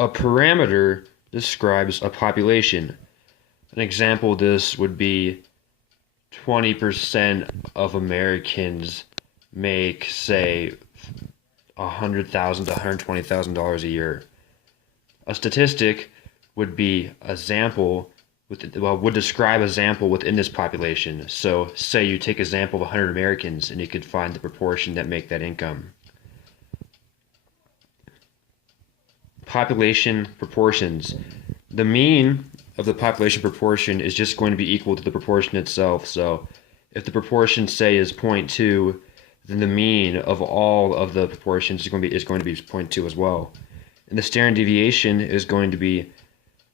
A parameter describes a population. An example of this would be 20% of Americans make, say, $100,000 to $120,000 a year. A statistic would be a sample would describe a sample within this population. So, say you take a sample of 100 Americans and you could find the proportion that make that income. Population proportions. The mean of the population proportion is just going to be equal to the proportion itself. So, if the proportion, say, is 0.2, then the mean of all of the proportions is going to be 0.2 as well. And the standard deviation is going to be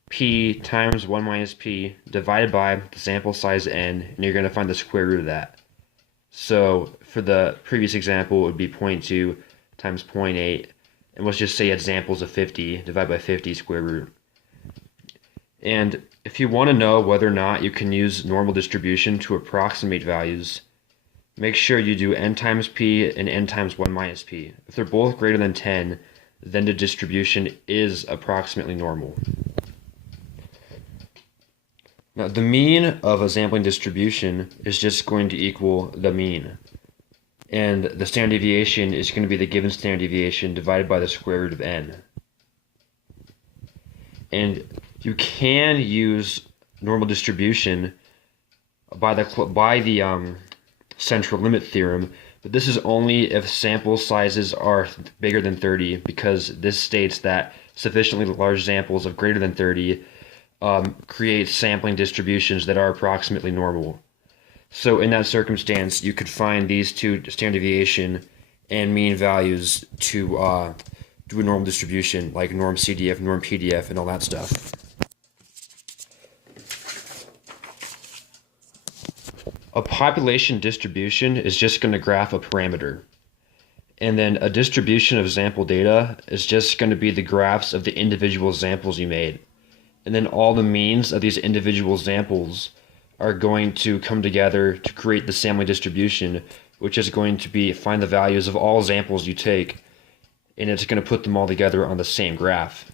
p times 1 minus p divided by the sample size n, and you're going to find the square root of that. So for the previous example, it would be 0.2 times 0.8, and let's just say examples of 50, divided by 50 square root. And if you want to know whether or not you can use normal distribution to approximate values, make sure you do n times p and n times 1 minus p. If they're both greater than 10, then the distribution is approximately normal. Now, the mean of a sampling distribution is just going to equal the mean. And the standard deviation is going to be the given standard deviation divided by the square root of n. And you can use normal distribution by the central limit theorem, but this is only if sample sizes are bigger than 30, because this states that sufficiently large samples of greater than 30 create sampling distributions that are approximately normal. So in that circumstance, you could find these two standard deviation and mean values to do a normal distribution, like norm CDF, norm PDF, and all that stuff. A population distribution is just going to graph a parameter. And then a distribution of sample data is just going to be the graphs of the individual samples you made. And then all the means of these individual samples are going to come together to create the sampling distribution, which is going to be find the values of all samples you take, and it's going to put them all together on the same graph.